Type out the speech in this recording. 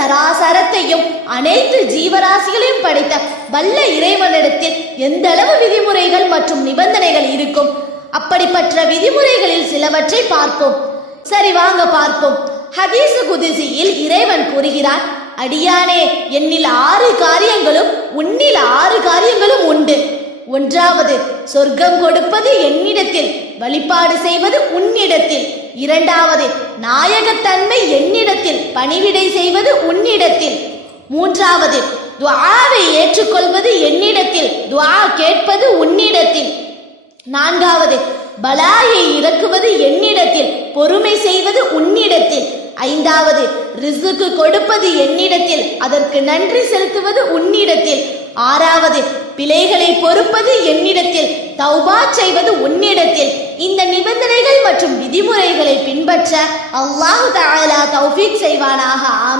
சராசரத்தையும் அனைத்து ஜீவராசிகளையும் படைத்த வல்ல இறைவனிடத்தில் எந்த அளவு விதிமுறைகள் மற்றும் நிபந்தனைகள் இருக்கும். அப்படிப்பட்ட விதிமுறைகளில் சிலவற்றை பார்ப்போம். சரி, வாங்க பார்ப்போம். ஹதீஸ் குதுசியில் இறைவன் கூறுகிறான், அடியானே, என்னில் 6 காரியங்களும் உன்னில் 6 காரியங்களும் உண்டு. ஒன்றாவது, சொர்க்கம் கொடுப்பது என்னிடத்தில், வழிபாடு செய்வது உன்னிடத்தில். இரண்டாவது, நாயகத்தன்மை என்னிடத்தில், பணிவிடை செய்வது உன்னிடத்தில். மூன்றாவது, துஆவை ஏற்றுக்கொள்வது என்னிடத்தில், துஆ கேட்பது உன்னிடத்தில். நான்காவது, பலாயை இறக்குவது என்னிடத்தில், பொறுமை செய்வது உன்னிடத்தில். ஐந்தாவது, ரிசுக்கு கொடுப்பது என்னிடத்தில், அதற்கு நன்றி செலுத்துவது உன்னிடத்தில். ஆறாவது, பிழைகளை பொறுப்பது என்னிடத்தில், தௌபா செய்வது உன்னிடத்தில். இந்த நிபந்தனைகள் மற்றும் விதிமுறைகளை பின்பற்ற அல்லாஹ் தஆலா தௌஃபீக் செய்வானாக. ஆமீன்.